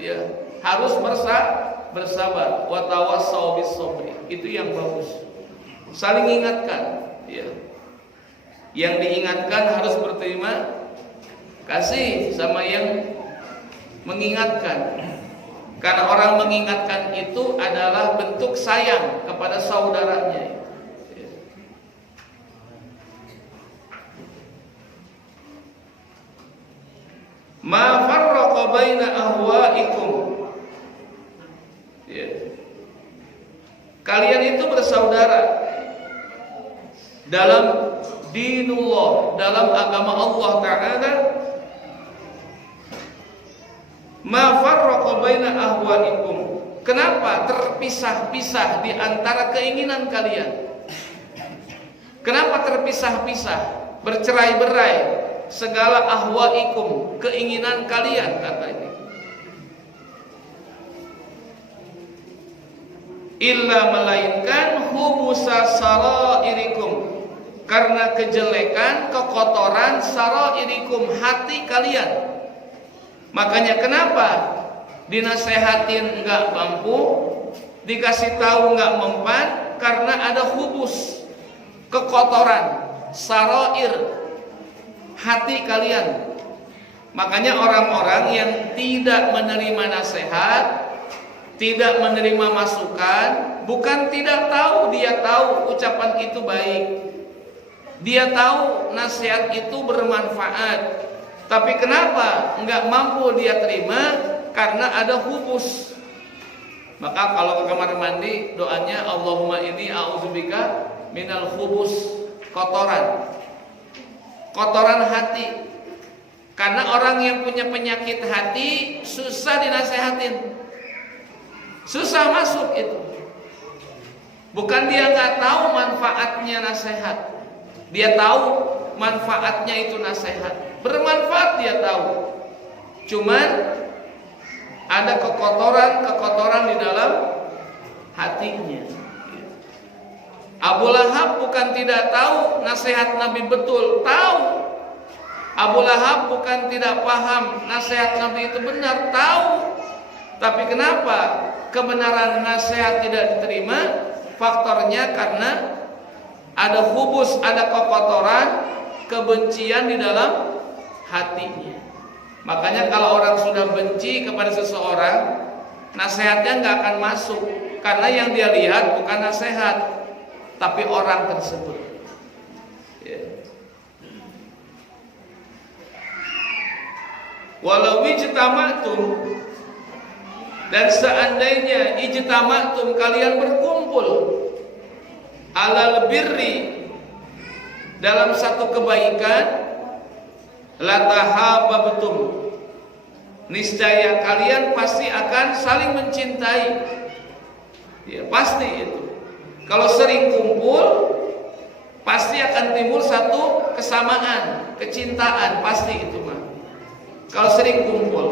ya, harus bersabar. Wa tawassau bis sabri. Itu yang bagus. Saling ingatkan, ya. Yang diingatkan harus berterima kasih sama yang mengingatkan. Karena orang mengingatkan itu adalah bentuk sayang kepada saudaranya. Ma farraqa baina ahwaikum. Ya. Kalian itu bersaudara dalam dinullah, dalam agama Allah Ta'ala. Ma farraqa baina ahwaikum. Kenapa terpisah-pisah di antara keinginan kalian? Kenapa terpisah-pisah, bercerai-berai segala ahwaikum, keinginan kalian, kata ini. Illa melainkan humusa sarairikum, karena kejelekan, kekotoran sarairikum, hati kalian. Makanya kenapa dinasehatin enggak mampu, dikasih tahu enggak mempan? Karena ada hubus, kekotoran, sarair, hati kalian. Makanya orang-orang yang tidak menerima nasihat, tidak menerima masukan, bukan tidak tahu, dia tahu ucapan itu baik, dia tahu nasihat itu bermanfaat, tapi kenapa enggak mampu dia terima? Karena ada hubus. Maka kalau ke kamar mandi doanya Allahumma inni a'udzubika minal hubus, kotoran hati. Karena orang yang punya penyakit hati susah dinasehatin, susah masuk itu. Bukan dia nggak tahu manfaatnya nasihat, dia tahu manfaatnya itu nasihat, bermanfaat dia tahu. Cuman ada kekotoran di dalam hatinya. Abu Lahab bukan tidak tahu nasihat Nabi betul, tahu. Abu Lahab bukan tidak paham nasihat Nabi itu benar, tahu. Tapi kenapa kebenaran nasihat tidak diterima? Faktornya karena ada hubus, ada kekotoran, kebencian di dalam hatinya. Makanya kalau orang sudah benci kepada seseorang, nasihatnya nggak akan masuk, karena yang dia lihat bukan nasihat, tapi orang tersebut. Walau ijtama'tum, dan seandainya ijtama'tum, kalian berkumpul alal birri, dalam satu kebaikan, latahabbtum, niscaya kalian pasti akan saling mencintai. Ya, pasti itu. Kalau sering kumpul, pasti akan timbul satu kesamaan, kecintaan, pasti itu mah. Kalau sering kumpul.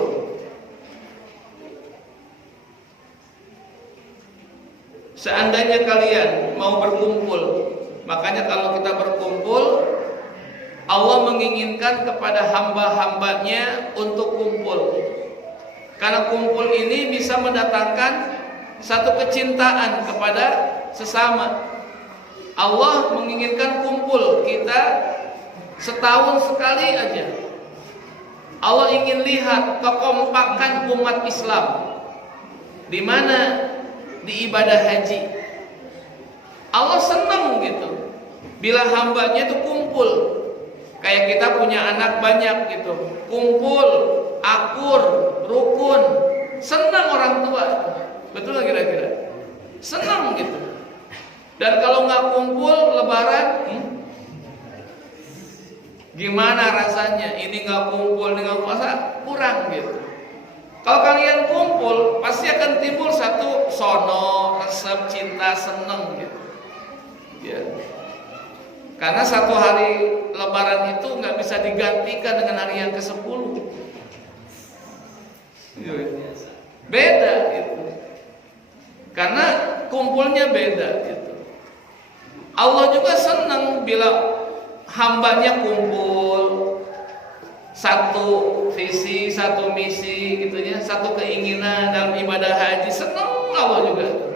Seandainya kalian mau berkumpul, makanya kalau kita berkumpul, Allah menginginkan kepada hamba-hambanya untuk kumpul. Karena kumpul ini bisa mendatangkan satu kecintaan kepada sesama. Allah menginginkan kumpul kita setahun sekali aja. Allah ingin lihat kekompakan umat Islam. Di mana? Di ibadah haji. Allah senang gitu bila hambanya itu kumpul. Kayak kita punya anak banyak gitu, kumpul, akur, rukun, senang orang tua. Betul nggak kira-kira? Senang gitu. Dan kalau nggak kumpul lebaran, gimana rasanya? Ini nggak kumpul, ini nggak puasa, kurang gitu. Kalau kalian kumpul, pasti akan timbul satu sono, resep, cinta, seneng gitu. Ya. Karena satu hari lebaran itu nggak bisa digantikan dengan hari yang ke-10. Beda gitu. Karena kumpulnya beda gitu. Allah juga senang bila hambanya kumpul, satu visi, satu misi gitu ya, satu keinginan dalam ibadah haji, senang Allah juga.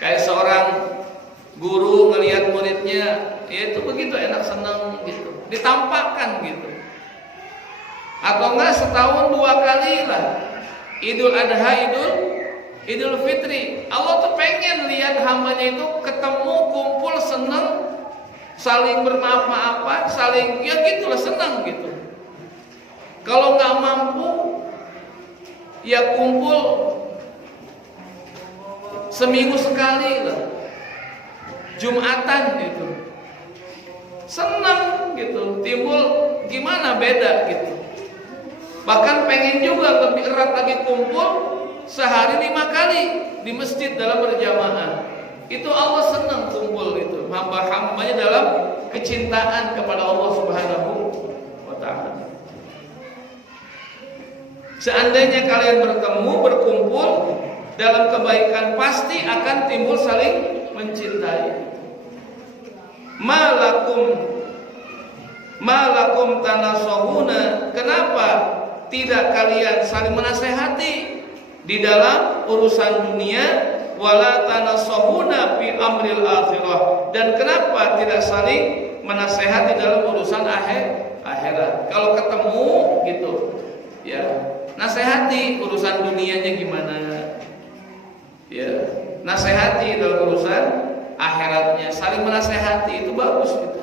Kayak seorang guru ngelihat muridnya, ya itu begitu enak, senang gitu, ditampakkan gitu. Atau enggak setahun 2 kali lah, Idul Adha, Idul Fitri. Allah tuh pengen lihat hambanya itu ketemu, kumpul, senang, saling bermaaf-maafan, saling ya gitulah, senang gitu. Kalau nggak mampu, ya kumpul seminggu sekali lah, Jumatan gitu, senang gitu, timbul gimana beda gitu. Bahkan pengen juga lebih erat lagi kumpul sehari 5 kali di masjid dalam berjamaah. Itu Allah senang kumpul itu, hamba-hambanya dalam kecintaan kepada Allah Subhanahu wa ta'ala. Seandainya kalian bertemu, berkumpul dalam kebaikan, pasti akan timbul saling mencintai. Malakum tanasahuna, kenapa tidak kalian saling menasehati di dalam urusan dunia, wala tanasahuna fi amril akhirah, dan kenapa tidak saling menasehati dalam urusan akhirat. Kalau ketemu gitu ya, nasehati urusan dunianya gimana ya, nasehati dalam urusan akhiratnya, saling menasehati itu bagus gitu.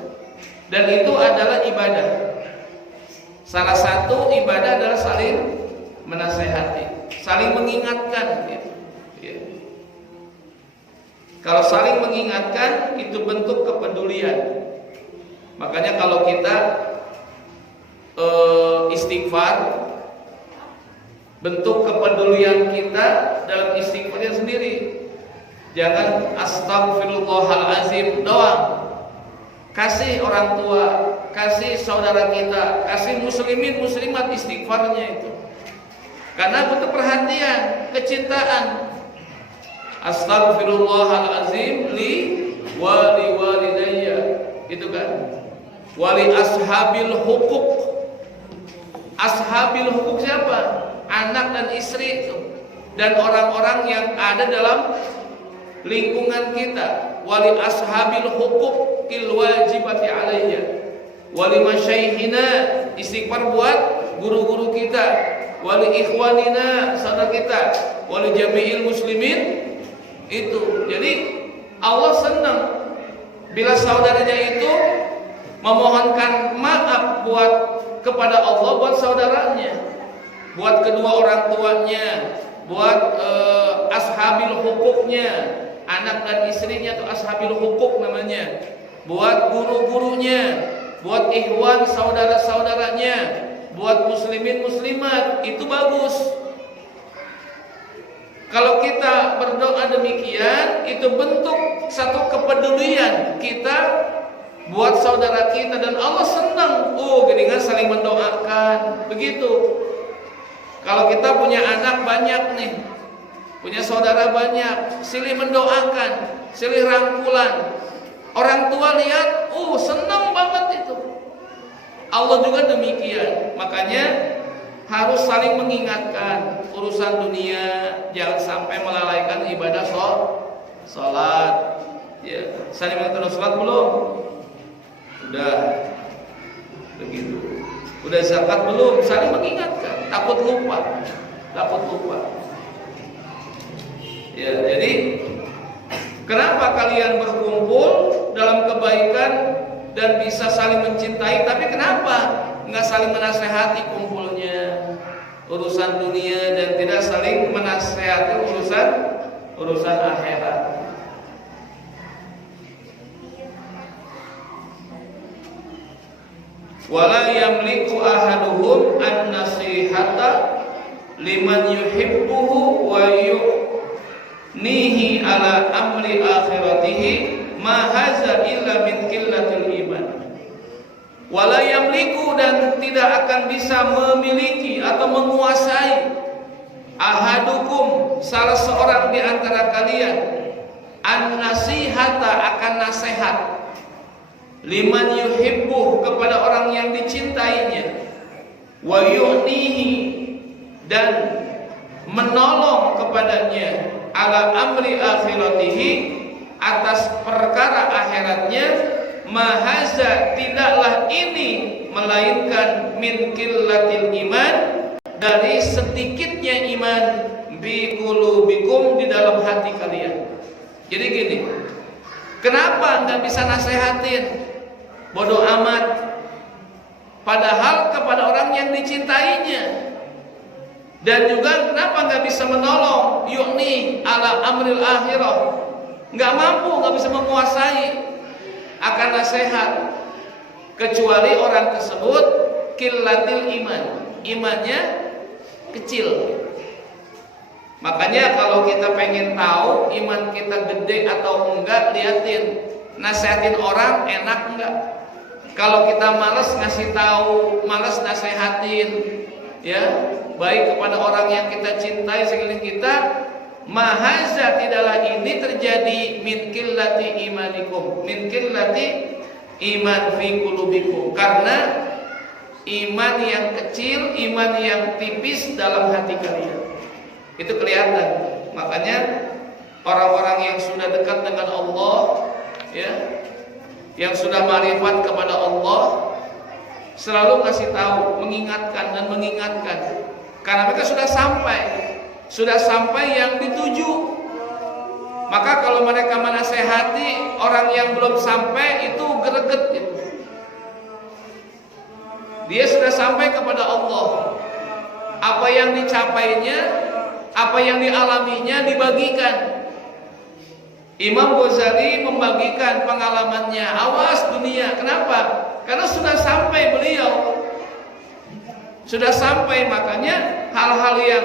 Dan itu adalah ibadah. Salah satu ibadah adalah saling menasehati, saling mengingatkan gitu. Ya. Kalau saling mengingatkan itu bentuk kepedulian. Makanya kalau kita istighfar, bentuk kepedulian kita dalam istighfarnya sendiri. Jangan astagfirullahalazim doang. Kasih orang tua, kasih saudara kita, kasih muslimin muslimat istighfarnya itu. Karena butuh perhatian, kecintaan. Astagfirullahalazim li wali walidayya, itu kan. Wali ashabil hukuk. Ashabil hukuk siapa? Anak dan istri itu, dan orang-orang yang ada dalam lingkungan kita. Wali ashabil hukuk il wajibati alayya, wali masyaihina, istighfar buat guru-guru kita, wali ikhwanina, saudara kita, wali jami'il muslimin. Itu jadi Allah senang bila saudaranya itu memohonkan maaf buat kepada Allah, buat saudaranya, buat kedua orang tuanya, buat ashabil hukuknya, anak dan istrinya itu ashabil hukuk namanya, buat guru-gurunya, buat ikhwan saudara-saudaranya, buat muslimin muslimat, itu bagus. Kalau kita berdoa demikian, itu bentuk satu kepedulian kita buat saudara kita, dan Allah senang. Geningan saling mendoakan begitu. Kalau kita punya anak banyak nih, punya saudara banyak, silih mendoakan, silih rangkulan. Orang tua lihat, senang banget itu. Allah juga demikian. Makanya harus saling mengingatkan urusan dunia, jangan sampai melalaikan ibadah sholat. Ya, saling mengingatkan sholat belum? Udah, begitu. Udah zakat belum? Saling mengingatkan. Takut lupa. Ya, jadi kenapa kalian berkumpul dalam kebaikan dan bisa saling mencintai, tapi kenapa nggak saling menasehati kumpulnya urusan dunia dan tidak saling menasehati urusan akhirat? Wala yamliku ahaduhum an-nasihata liman yuhibbuhu wa nihi ala amri akhiratihi ma haza illa min qillatil iman. Wala yamliku, dan tidak akan bisa memiliki atau menguasai, ahadukum, salah seorang di antara kalian, an-nasihata, akan nasihat, liman yuhibbuh, kepada orang yang dicintainya, wa yu'nihi, dan menolong kepadanya, ala amri akhiratihi, atas perkara akhiratnya, mahaza, tidaklah ini melainkan min qillatil iman, dari sedikitnya iman, bi qulubikum, di dalam hati kalian. Jadi gini, kenapa nggak bisa nasehatin? Bodoh amat. Padahal kepada orang yang dicintainya. Dan juga kenapa nggak bisa menolong? Yukni ala amril akhirah. Nggak mampu, nggak bisa menguasai akan nasihat, kecuali orang tersebut qillatil iman, imannya kecil. Makanya kalau kita pengen tahu iman kita gede atau enggak, liatin nasihatin orang enak enggak. Kalau kita malas ngasih tahu, malas nasihatin, ya, baik kepada orang yang kita cintai sekeliling kita, mahaza, tidaklah ini terjadi min qillati imanikum, min qillati iman fi qulubikum, karena iman yang kecil, iman yang tipis dalam hati kalian. Itu kelihatan. Makanya orang-orang yang sudah dekat dengan Allah, ya, yang sudah ma'rifat kepada Allah, selalu ngasih tahu, mengingatkan dan mengingatkan, karena mereka sudah sampai yang dituju. Maka kalau mereka menasehati orang yang belum sampai, itu greget gitu. Dia sudah sampai kepada Allah, apa yang dicapainya, apa yang dialaminya dibagikan. Imam Ghazali membagikan pengalamannya. Awas dunia, kenapa? Karena sudah sampai beliau, sudah sampai. Makanya hal-hal yang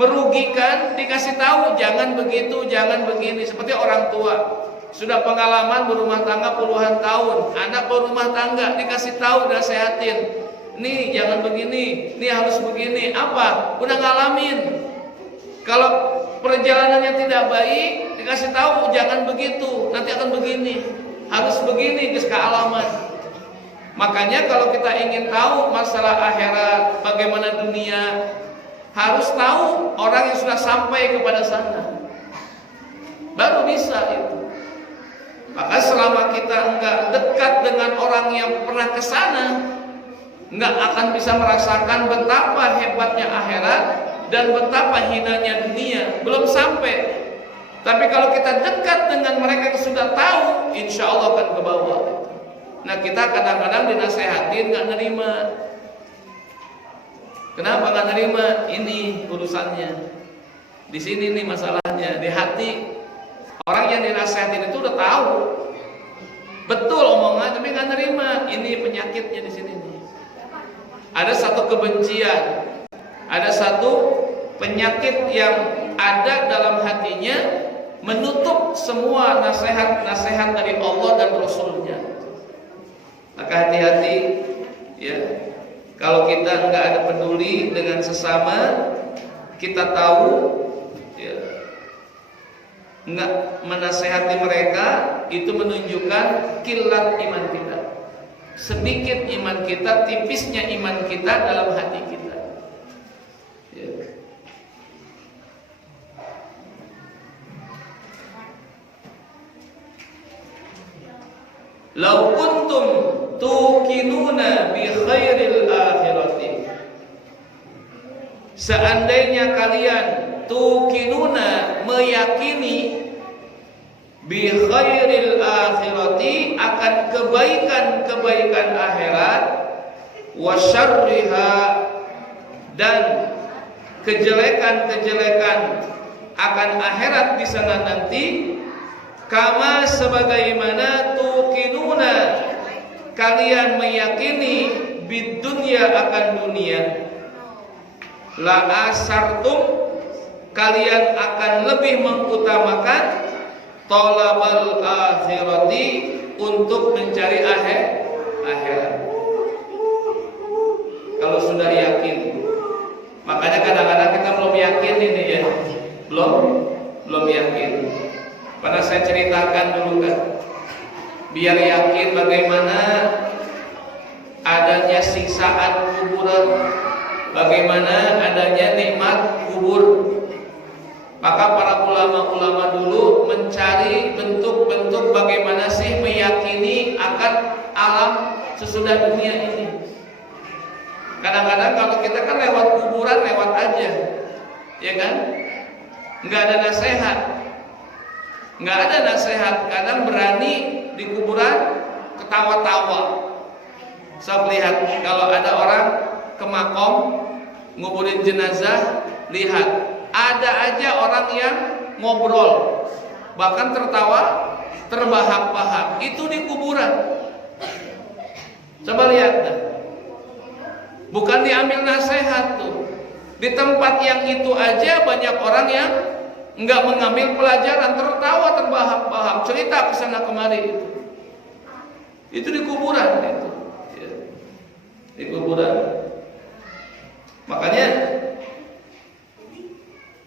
merugikan dikasih tahu, jangan begitu, jangan begini. Seperti orang tua sudah pengalaman berumah tangga puluhan tahun, anak berumah tangga dikasih tahu, nasehatin, nih jangan begini, nih harus begini. Apa? Udah ngalamin. Kalau perjalanannya tidak baik, dikasih tahu jangan begitu, nanti akan begini, harus begini, ke kealaman. Makanya kalau kita ingin tahu masalah akhirat, bagaimana dunia, harus tahu orang yang sudah sampai kepada sana, baru bisa itu. Maka selama kita enggak dekat dengan orang yang pernah ke sana, enggak akan bisa merasakan betapa hebatnya akhirat dan betapa hinanya dunia. Belum sampai. Tapi kalau kita dekat dengan mereka yang sudah tahu, insya Allah akan ke bawah. Nah, kita kadang-kadang dinasehatin nggak nerima. Kenapa nggak nerima? Ini urusannya. Di sini nih masalahnya, di hati. Orang yang dinasehatin itu udah tahu, betul omongan, tapi nggak nerima. Ini penyakitnya di sini nih. Ada satu kebencian, ada satu penyakit yang ada dalam hatinya, menutup semua nasihat-nasihat dari Allah dan Rasulnya. Maka hati-hati, ya. Kalau kita nggak ada peduli dengan sesama, kita tahu, ya, nggak menasehati mereka, itu menunjukkan kilat iman kita, sedikit iman kita, tipisnya iman kita dalam hati kita. Ya. Lau kuntum tuqinuna bi khairil akhirati, seandainya kalian tuqinuna, meyakini, bi khairil akhirati, akan kebaikan-kebaikan akhirat, wa syarriha, dan kejelekan-kejelekan akan akhirat di sana nanti, kama sebagaimana tuqinuna, kalian meyakini, bid dunya, akan dunia, la asartum, kalian akan lebih mengutamakan talabal akhirati, untuk mencari akhirat. Kalau sudah yakin. Makanya kadang-kadang kita belum yakin ini, ya, belum yakin. Pernah saya ceritakan dulu kan, biar yakin bagaimana adanya siksaan kuburan, bagaimana adanya nikmat kubur. Maka para ulama-ulama dulu mencari bentuk-bentuk bagaimana sih meyakini akan alam sesudah dunia ini. Kadang-kadang kalau kita kan lewat kuburan, lewat aja, ya kan? Nggak ada nasihat, nggak ada nasihat. Kadang berani di kuburan ketawa-tawa. Saya lihat kalau ada orang ke makom nguburin jenazah, lihat ada aja orang yang ngobrol, bahkan tertawa, terbahak-bahak. Itu di kuburan. Coba lihat, bukan diambil nasihat tuh. Di tempat yang itu aja banyak orang yang nggak mengambil pelajaran, tertawa, terbahak-bahak, cerita kesana kemari itu. Itu di kuburan itu. Di kuburan. Makanya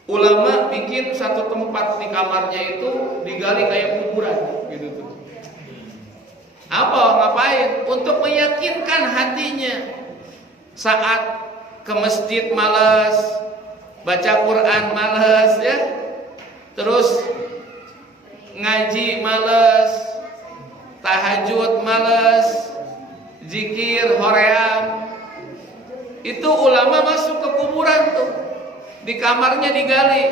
ulama bikin satu tempat di kamarnya itu digali kayak kuburan gitu tuh. Apa? Ngapain? Untuk meyakinkan hatinya. Saat ke masjid malas, baca Quran malas ya. Terus ngaji malas, tahajud malas, zikir hoream. Itu ulama masuk ke kuburan tuh. Di kamarnya digali.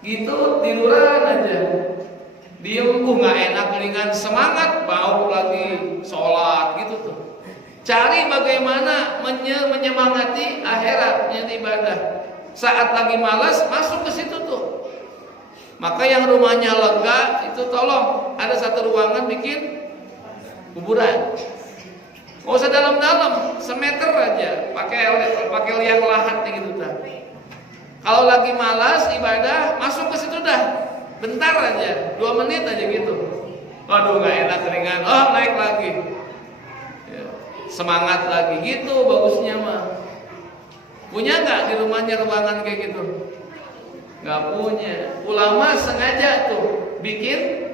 Gitu tiduran aja. Diem, nggak enak dengan semangat, bau lagi sholat gitu tuh. Cari bagaimana menyemangati akhiratnya ibadah. Saat lagi malas masuk ke situ tuh. Maka yang rumahnya lega itu tolong ada satu ruangan bikin kuburan. Nggak usah dalam-dalam, semeter aja, pakai liang lahat gitu dah. Kalau lagi malas ibadah masuk ke situ dah. Bentar aja, 2 menit aja gitu. Waduh nggak enak ringan, oh naik lagi, ya, semangat lagi gitu bagusnya mah. Punya nggak di rumahnya ruangan kayak gitu? Nggak punya. Ulama sengaja tuh bikin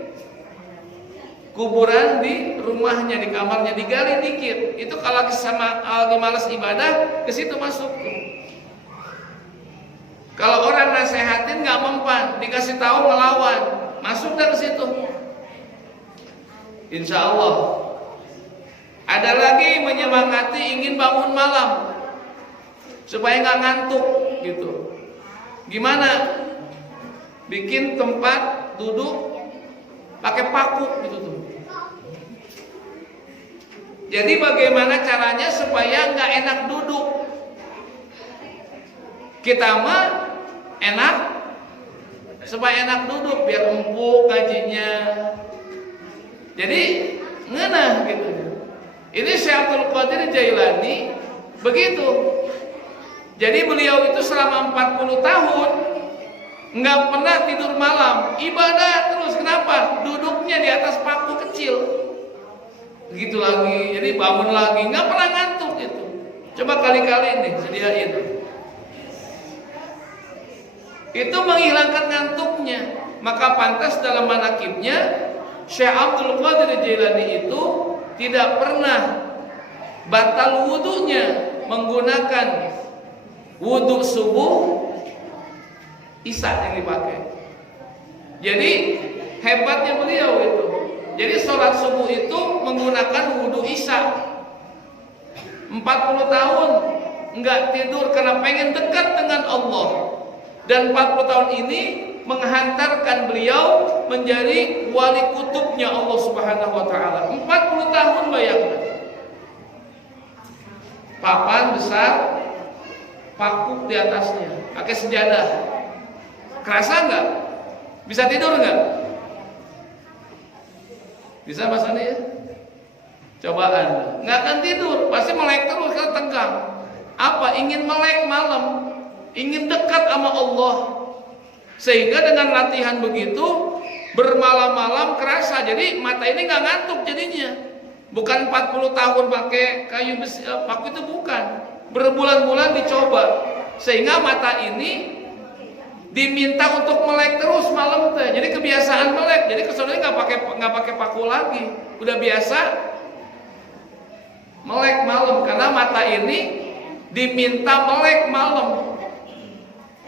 kuburan di rumahnya, di kamarnya, digali dikit. Itu kalau lagi malas ibadah ke situ masuk. Kalau orang nasehatin nggak mempan, dikasih tahu ngelawan, masuk dari situ. Insya Allah. Ada lagi menyemangati ingin bangun malam supaya nggak ngantuk gitu. Gimana? Bikin tempat duduk pakai paku gitu tuh. Jadi bagaimana caranya supaya nggak enak duduk? Kita mah enak supaya enak duduk biar empuk ngajinya. Jadi ngenah gitu. Ini Syekh Abdul Qadir Jailani begitu. Jadi beliau itu selama 40 tahun nggak pernah tidur malam, ibadah terus. Kenapa? Duduknya di atas paku kecil. Begitu lagi. Jadi bangun lagi, nggak pernah ngantuk gitu. Coba kali-kali nih sediain. Itu menghilangkan ngantuknya. Maka pantas dalam manakibnya Syekh Abdul Qadir Jailani itu tidak pernah batal wudunya menggunakan wudu subuh isya yang dipakai. Jadi hebatnya beliau itu. Jadi sholat subuh itu menggunakan wudu isya. 40 tahun nggak tidur karena pengen dekat dengan Allah. Dan 40 tahun ini menghantarkan beliau menjadi wali kutubnya Allah Subhanahu wa taala. 40 tahun bayangkan. Papan besar, paku di atasnya, pakai sejadah. Kerasa nggak? Bisa tidur nggak? Bisa Mas Ani ya? Cobaan. Nggak akan tidur, pasti melek terus karena tegang. Apa? Ingin melek malam, ingin dekat sama Allah. Sehingga dengan latihan begitu bermalam-malam kerasa. Jadi mata ini nggak ngantuk jadinya. Bukan 40 tahun pakai kayu besi, paku itu bukan. Berbulan-bulan dicoba sehingga mata ini diminta untuk melek terus malam teh. Jadi kebiasaan melek. Jadi kesannya nggak pakai paku lagi. Udah biasa. melek malam, karena mata ini diminta melek malam.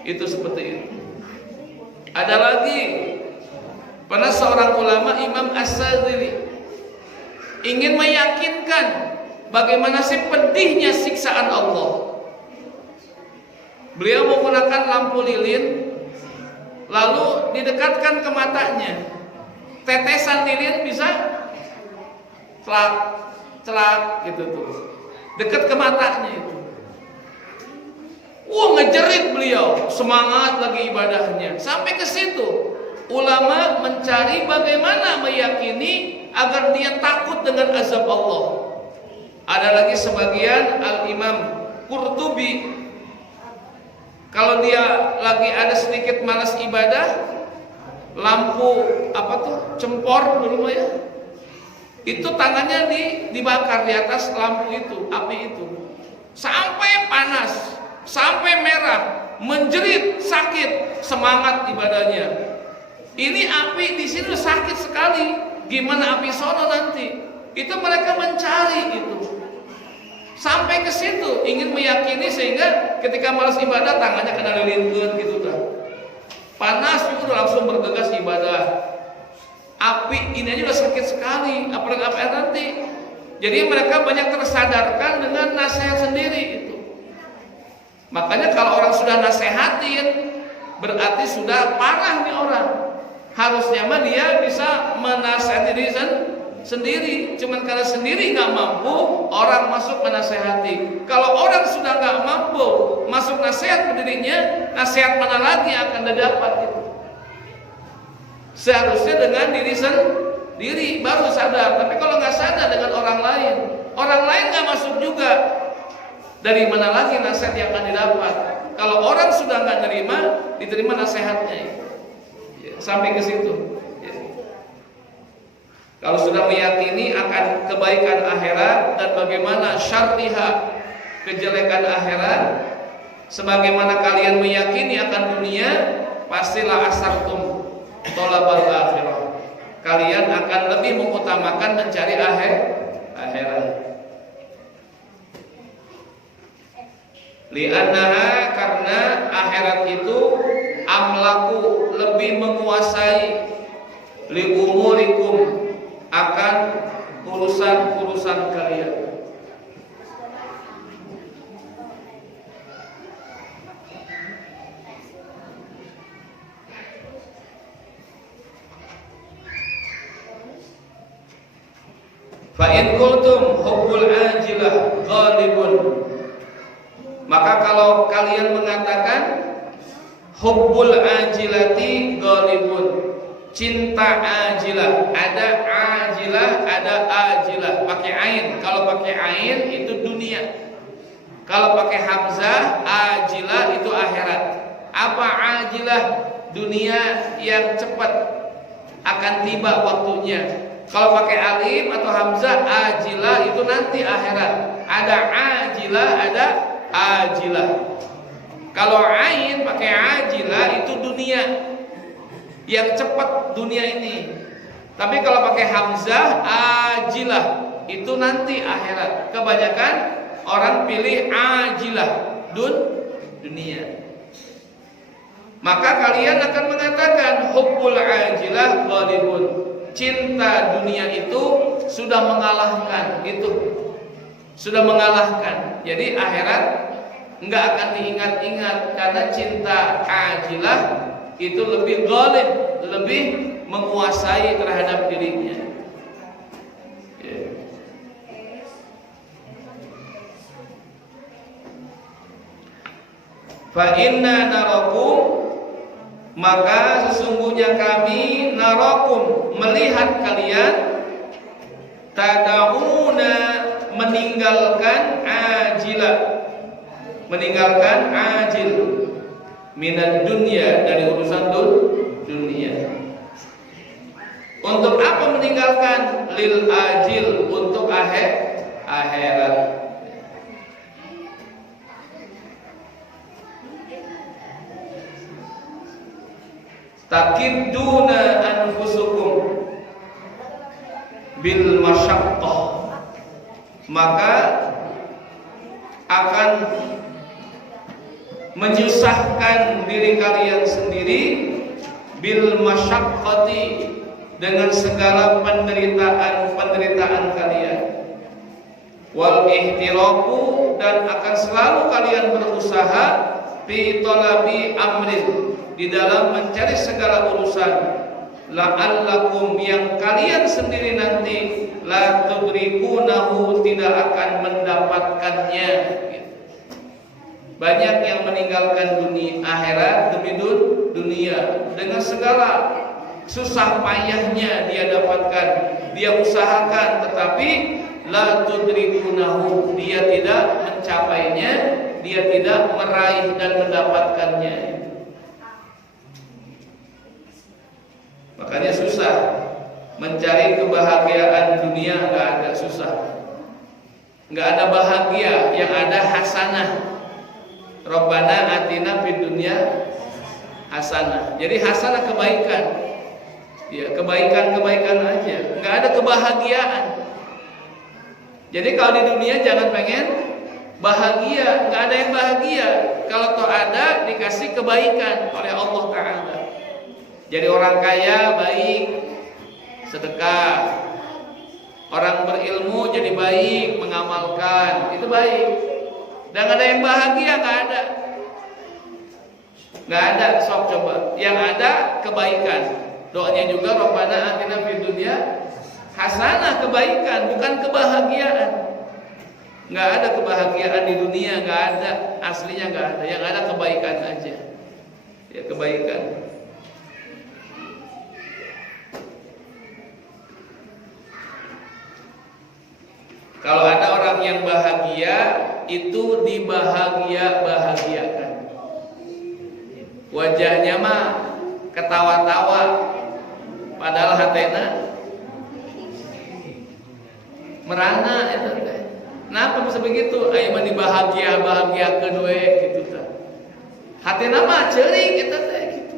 Itu seperti itu. Ada lagi, pernah seorang ulama, Imam As-Sadzili, ingin meyakinkan bagaimana sih pedihnya siksaan Allah. Beliau menggunakan lampu lilin, lalu didekatkan ke matanya. Tetesan lilin bisa celak, celak gitu tuh, dekat ke matanya itu. Ngejerit beliau, semangat lagi ibadahnya. Sampai ke situ, ulama mencari bagaimana meyakini agar dia takut dengan azab Allah. Ada lagi sebagian Al-Imam Qurtubi, kalau dia lagi ada sedikit malas ibadah, lampu apa tuh, cempor dulu ya, itu tangannya dibakar di atas lampu itu, api itu, sampai panas, sampai merah, menjerit, sakit, semangat ibadahnya. Ini api di sini sakit sekali, gimana api sono nanti? Itu mereka mencari itu. Sampai ke situ, ingin meyakini sehingga ketika malas ibadah tangannya kena lilin gitu kan. Panas itu langsung bergegas ibadah. Api ini aja udah sakit sekali, apalagi apa nanti. Jadi mereka banyak tersadarkan dengan nasihat sendiri itu. Makanya kalau orang sudah nasehatin, berarti sudah parah nih orang. Harusnya mah dia bisa menasehati diri sendiri. Cuman karena sendiri nggak mampu, orang masuk menasehati. Kalau orang sudah nggak mampu masuk nasihat ke dirinya, nasihat mana lagi akan didapat itu? Seharusnya dengan diri sendiri baru sadar. Tapi kalau nggak sadar dengan orang lain nggak masuk juga. Dari mana lagi nasihat yang akan didapat? Kalau orang sudah nggak nerima, diterima nasihatnya. Sampai ke situ. Kalau sudah meyakini akan kebaikan akhirat dan bagaimana syarriha, kejelekan akhirat, sebagaimana kalian meyakini akan dunia, pastilah asartum tolabal akhirah. Kalian akan lebih mengutamakan mencari akhirat. Li'annaha, karena akhirat itu amlaku, lebih menguasai, li'umurikum, akan urusan-urusan kalian. Fa in qultum hubbul ajilah ghalibun, maka kalau kalian mengatakan hubbul ajilati ghalibun, cinta ajilah, ada ajilah, ada ajilah, pakai ain. Kalau pakai ain itu dunia. Kalau pakai hamzah, ajilah itu akhirat. Apa ajilah? Dunia yang cepat akan tiba waktunya. Kalau pakai alif atau hamzah, ajilah itu nanti akhirat. Ada ajilah, ada ajilah. Kalau ain pakai ajilah itu dunia yang cepat, dunia ini. Tapi kalau pakai hamzah, ajilah itu nanti akhirat. Kebanyakan orang pilih ajilah, dunia. Maka kalian akan mengatakan hubbul ajilah ghalibun, cinta dunia itu sudah mengalahkan itu, sudah mengalahkan. Jadi akhirat enggak akan diingat-ingat karena cinta ajilah itu lebih ghalib, lebih menguasai terhadap dirinya. Fa inna narakum, maka sesungguhnya kami narakum, melihat kalian, tada'una, meninggalkan ajilah, meninggalkan ajil, minad dunya, dari urusan dunia. Untuk apa meninggalkan? Lil ajil, untuk akhirat. Takidduna anfusukum bil masyaqqah, maka akan menyusahkan diri kalian sendiri bil masyaqqati, dengan segala penderitaan kalian, wal ihtiraku, dan akan selalu kalian berusaha fi talabi amrin, di dalam mencari segala urusan, la'allakum, yang kalian sendiri nanti la tudrikunahu, tidak akan mendapatkannya. Banyak yang meninggalkan dunia akhirat demi dunia, dengan segala susah payahnya dia dapatkan, dia usahakan, tetapi la tudrikunahu, dia tidak mencapainya, dia tidak meraih dan mendapatkannya. Makanya susah mencari kebahagiaan dunia, nggak ada, susah. Nggak ada bahagia, yang ada hasanah. Rabbana atina fid dunya hasanah. Jadi hasanah kebaikan. Ya, kebaikan-kebaikan aja. Nggak ada kebahagiaan. Jadi kalau di dunia jangan pengen bahagia, nggak ada yang bahagia. Kalau toh ada, dikasih kebaikan oleh Allah Ta'ala. Jadi orang kaya baik, sedekah. Orang berilmu jadi baik, mengamalkan, itu baik. Dan ada yang bahagia, nggak ada. Nggak ada, sok coba. Yang ada kebaikan. Doanya juga Rabbana atina fid dunya hasanah, kebaikan, bukan kebahagiaan. Nggak ada kebahagiaan di dunia, nggak ada, aslinya nggak ada. Yang ada kebaikan aja. Ya, kebaikan. Kalau ada orang yang bahagia, itu dibahagiakan. Wajahnya mah ketawa-tawa, padahal hatena merana itu teh. Kenapa bisa begitu? Aya mah dibahagiakeun we gitu teh. Hatena mah ceurik eta teh gitu.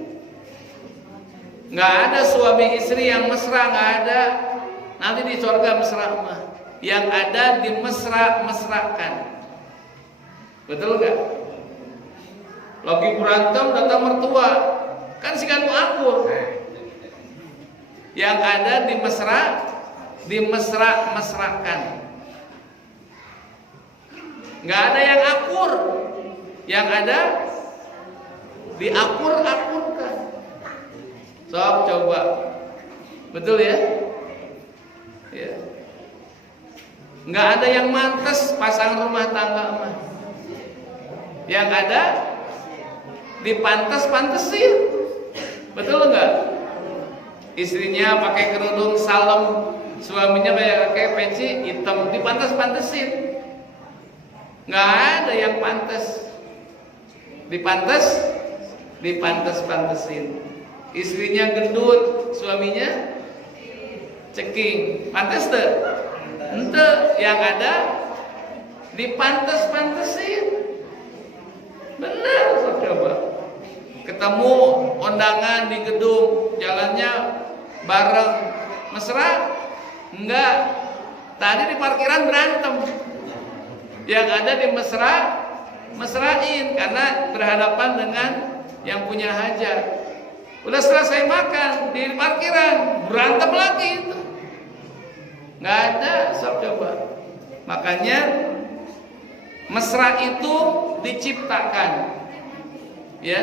Enggak ada suami istri yang mesra, enggak ada. Nanti di surga mesra mah. Yang ada dimesra-mesrakan. Betul enggak? Lagi berantem datang mertua, kan sikan akur. Yang ada dimesra-mesrakan. Nggak ada yang akur, yang ada diakur-akurkan. Sok coba, betul ya? Ya. Nggak ada yang mantes pasangan rumah tangga mah. Yang ada dipantes-pantesin, betul nggak? Istrinya pakai kerudung salem, suaminya pakai peci hitam, dipantes-pantesin. Nggak ada yang pantas, dipantes-pantesin. Istrinya gendut, suaminya ceking, pantas tuh? Ente, yang ada dipantes-pantesin. Benar, so, coba. Ketemu undangan di gedung, jalannya bareng, mesra? Enggak. Tadi di parkiran berantem. Yang ada di mesrain karena berhadapan dengan yang punya hajat. Udah selesai makan di parkiran, berantem lagi itu. Nggak ada, sok coba. Makanya mesra itu diciptakan, ya.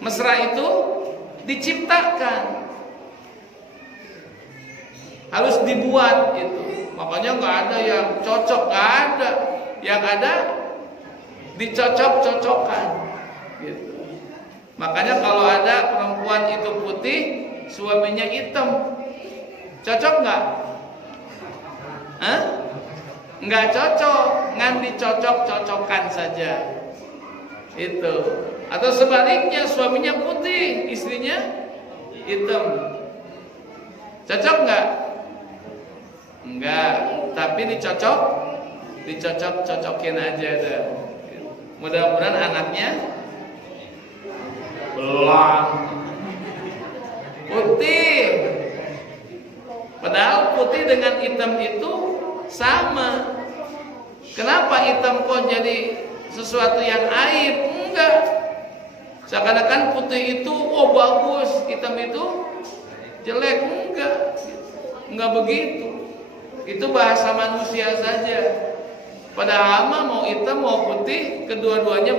Mesra itu diciptakan, harus dibuat itu. Makanya nggak ada yang cocok, nggak ada. Yang ada dicocok-cocokkan, gitu. Makanya kalau ada perempuan itu putih, suaminya hitam, cocok nggak? Nggak cocok, ngan dicocok-cocokkan saja. Itu. Atau sebaliknya, suaminya putih, istrinya hitam, cocok nggak? Enggak, tapi dicocok-cocokin aja deh. Mudah-mudahan anaknya belang putih. Padahal putih dengan hitam itu sama. Kenapa hitam kok jadi sesuatu yang aib? Enggak. Seakan-akan putih itu oh bagus, hitam itu jelek. Enggak begitu. Itu bahasa manusia saja. Padahal mau hitam mau putih, kedua-duanya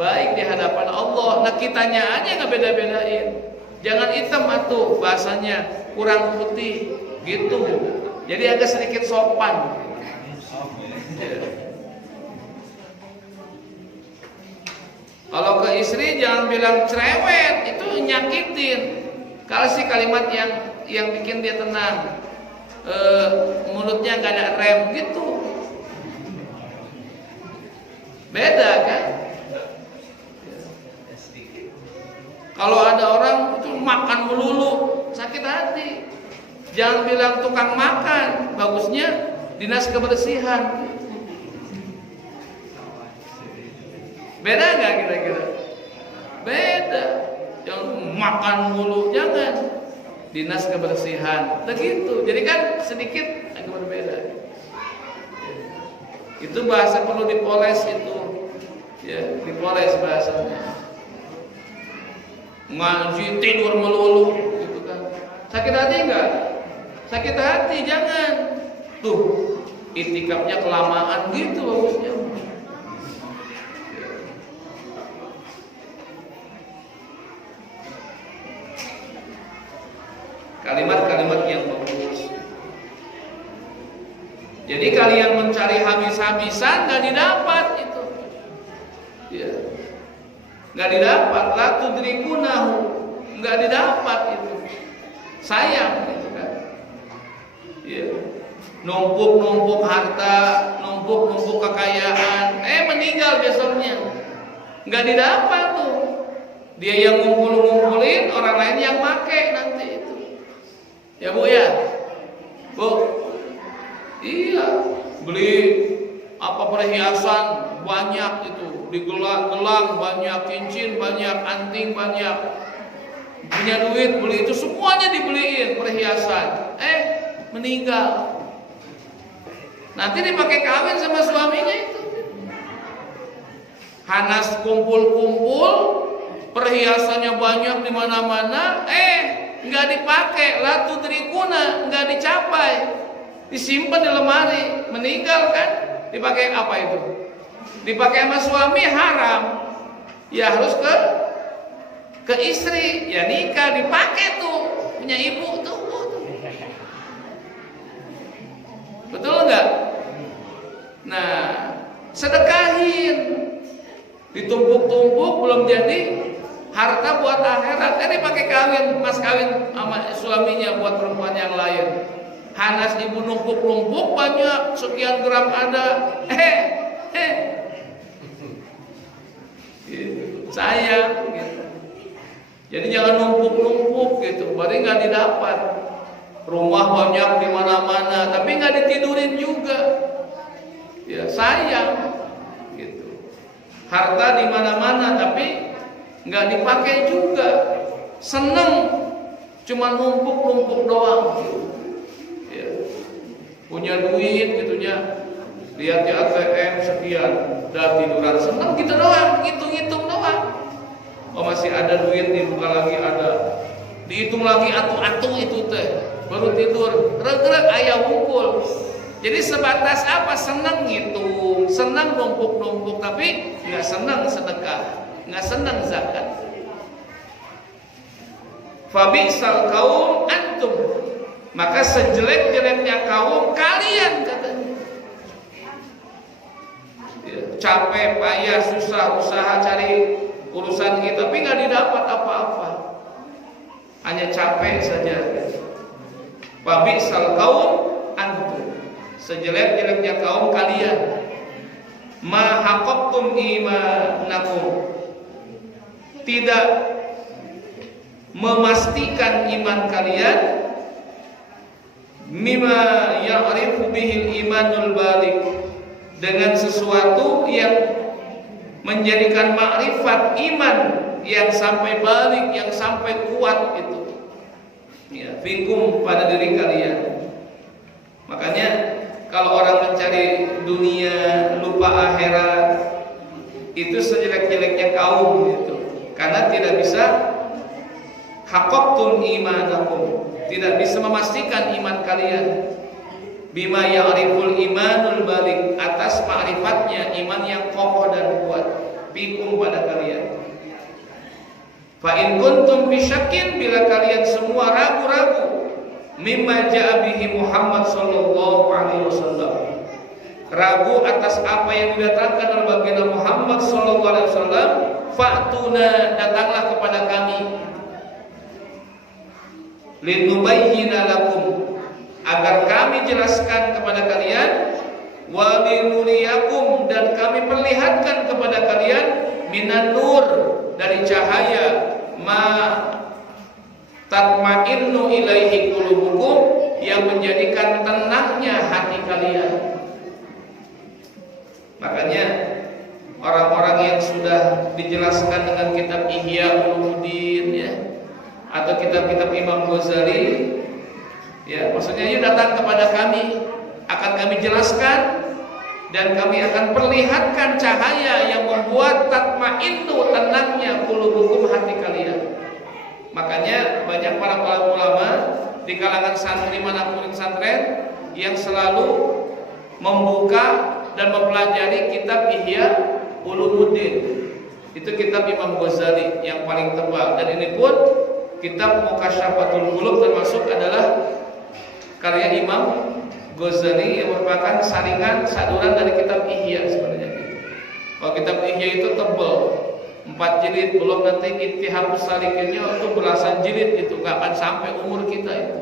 baik di hadapan Allah. Nah kitanya aja nggak beda-bedain. Jangan hitam atuh bahasanya, kurang putih gitu. Jadi agak sedikit sopan. Kalau ke istri jangan bilang cerewet, itu nyakitin. Kalau sih kalimat yang bikin dia tenang, mulutnya nggak ada rem gitu. Beda kan? Kalau ada orang itu makan melulu, sakit hati. Jangan bilang tukang makan, bagusnya dinas kebersihan. Beda nggak kira-kira? Beda. Jangan makan mulu, jangan. Dinas kebersihan, begitu. Jadi kan sedikit agak berbeda. Itu bahasa perlu dipoles itu, ya dipoles bahasanya. Ngaji tidur melulu, gitu kan. Sakit hati enggak? Sakit hati jangan. Tuh, itikafnya kelamaan gitu bagusnya. Kalimat-kalimat yang bagus. Jadi kalian mencari habis-habisan nggak didapat itu, ya, nggak didapat. La tudrikunahu, nggak didapat itu. Sayang gitu kan. Ya. Numpuk-numpuk harta, numpuk-numpuk kekayaan, meninggal besoknya, nggak didapat tuh. Dia yang ngumpulin, orang lain yang make nanti itu. Ya Bu ya, Bu. Iya, beli perhiasan banyak itu, digelang banyak, cincin banyak, anting banyak. Punya duit beli itu semuanya dibeliin perhiasan. Meninggal. Nanti dipakai kawin sama suaminya itu. Hanas kumpul-kumpul, perhiasannya banyak di mana-mana, nggak dipakai, la tudrikuna, nggak dicapai. Disimpan di lemari, meninggal kan? Dipakai apa itu? Dipakai sama suami haram. Ya harus ke istri, ya nikah dipakai tuh punya ibu tuh. Betul nggak? Nah, sedekahin. Ditumpuk-tumpuk belum jadi harta buat akhirat. Dipakai kawin, mas kawin sama suaminya buat perempuan yang lain. Hanas ibu numpuk-numpuk banyak, sekian gram ada. Sayang gitu. Jadi jangan numpuk-numpuk gitu, berarti nggak didapat. Rumah banyak di mana-mana, tapi nggak ditidurin juga. Ya sayang gitu. Harta di mana-mana, tapi nggak dipakai juga. Seneng, cuma numpuk-numpuk doang. Gitu. Ya. Punya duit gitunya, lihat di ATM sekian, udah tiduran seneng gitu doang, ngitung-ngitung doang. Oh masih ada duit, dibuka lagi ada, dihitung lagi atu-atu itu teh, baru tidur, reg-reg ayah wungkul. Jadi sebatas apa? Senang ngitung, senang numpuk-numpuk, tapi nggak senang sedekah, nggak senang zakat. Fabisal kaum antum, maka sejelek-jeleknya kaum kalian katanya. Ya, capek, payah, susah, usaha cari urusan kita, tapi nggak didapat apa-apa, hanya capek saja. Fabisal kaum antum, sejelek-jeleknya kaum kalian. Ma haqqaqtum imanakum, tidak memastikan iman kalian. Mimma ya'rifu bihil imanul balik, dengan sesuatu yang menjadikan makrifat iman yang sampai balik, yang sampai kuat itu, ya, fikum pada diri kalian. Makanya kalau orang mencari dunia lupa akhirat, itu sejelek-jeleknya kaum gitu. Karena tidak bisa haqqaqtum imanakum, tidak bisa memastikan iman kalian. Bima ya'riful imanul balik, atas ma'rifatnya iman yang kokoh dan kuat fikum pada kalian. Fa in kuntum bisyakin, bila kalian semua ragu-ragu, mimma ja'a bihi Muhammad sallallahu alaihi wasallam, ragu atas apa yang didatangkan oleh baginda Muhammad sallallahu alaihi wasallam, fa'tuna, datanglah kepada kami, linubayyina lakum, agar kami jelaskan kepada kalian, wa linuriyakum, dan kami perlihatkan kepada kalian, minan nur, dari cahaya, ma tatma'innu ilaihi qulubukum, yang menjadikan tenangnya hati kalian. Makanya orang-orang yang sudah dijelaskan dengan kitab Ihya Ulumuddin ya, atau kitab-kitab Imam Ghazali ya, maksudnya yuk datang kepada kami, akan kami jelaskan dan kami akan perlihatkan cahaya yang membuat tatma'innu, tenangnya qulubukum, hati kalian. Makanya banyak para ulama di kalangan santri manapun pesantren yang selalu membuka dan mempelajari kitab Ihya Ulumuddin. Itu kitab Imam Ghazali yang paling tebal, dan ini pun kitab Mukasyyafatul Qulub termasuk adalah karya Imam Ghazali yang merupakan saringan saduran dari kitab Ihya sebenarnya. Kalau kitab Ihya itu tebal, 4 jilid, belum nanti Ittihafus Salikinnya itu belasan jilid, itu nggak akan sampai umur kita itu.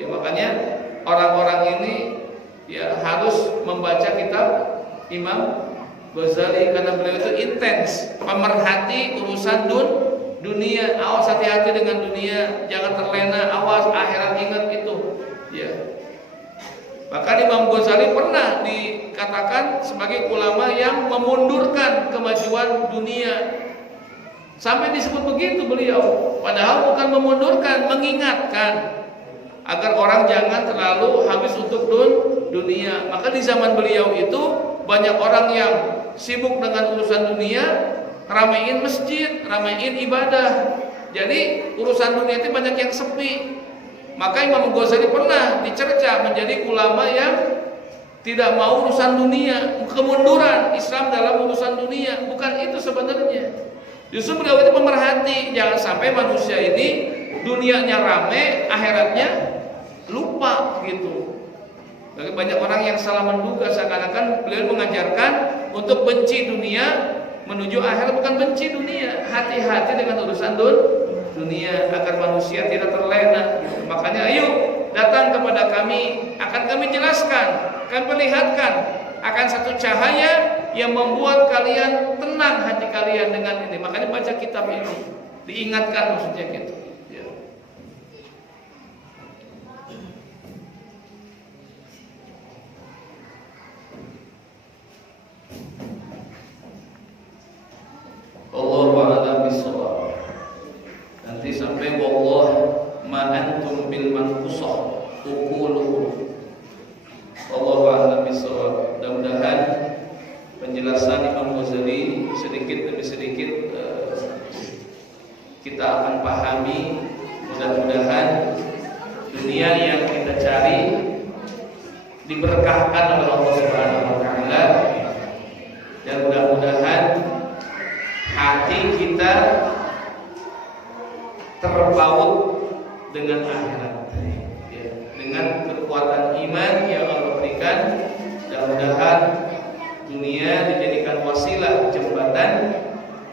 Ya makanya orang-orang ini ya harus membaca kitab Imam Ghazali, karena beliau itu intens, pemerhati urusan dunia. Awas, hati-hati dengan dunia, jangan terlena, awas akhirat, ingat itu. Ya. Bahkan Imam Ghazali pernah dikatakan sebagai ulama yang memundurkan kemajuan dunia. Sampai disebut begitu beliau. Padahal bukan memundurkan, mengingatkan agar orang jangan terlalu habis untuk dunia. Maka di zaman beliau itu banyak orang yang sibuk dengan urusan dunia, ramein masjid, ramein ibadah. Jadi urusan dunia itu banyak yang sepi. Maka Imam Ghazali pernah dicerca menjadi ulama yang tidak mau urusan dunia, kemunduran Islam dalam urusan dunia. Bukan itu sebenarnya. Justru beliau itu pemerhati, jangan sampai manusia ini dunianya rame, akhiratnya lupa gitu. Bagi banyak orang yang salah menduga, seakan-akan beliau mengajarkan untuk benci dunia menuju akhirat. Bukan benci dunia, hati-hati dengan urusan dunia agar manusia tidak terlena. Makanya ayo datang kepada kami, akan kami jelaskan, akan perlihatkan akan satu cahaya yang membuat kalian tenang hati kalian dengan ini. Makanya baca kitab ini, diingatkan maksudnya gitu. Ya. Allahu a'lam bishawab. Nanti sampai wallah ma antum bil manqusah uquluhum. Allahu a'lam bishawab. Mudah-mudahan penjelasan Imam Ghazali sedikit demi sedikit kita akan pahami. Mudah-mudahan dunia yang kita cari diberkahkan oleh Allah Subhanahu wa taala, dan mudah-mudahan hati kita terpaut dengan akhirat ya, dengan kekuatan iman yang Allah berikan. Mudah-mudahan dunia dijadikan wasilah, jembatan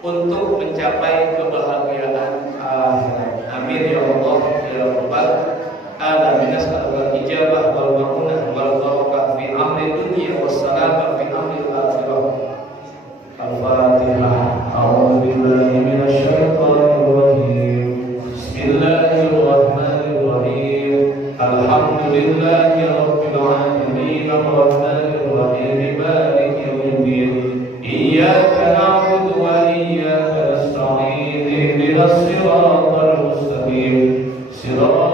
untuk mencapai kebahagiaan akhirat. Amin ya Allah ya Rabbal alamin. Nas'alul ijabah wal ma'unah wal barakah fi amri dunya wassalamah fi amri akhirah. Al-Fatihah. A'udzu billahi minasy syaithanir rajim. Bismillahirrahmanirrahim. Alhamdulillahi rabbil alamin arrahmanir rahim maliki yaumiddin. Iyyaka na'budu wa iyyaka nasta'in. Ihdinas siratal mustaqim. Siratal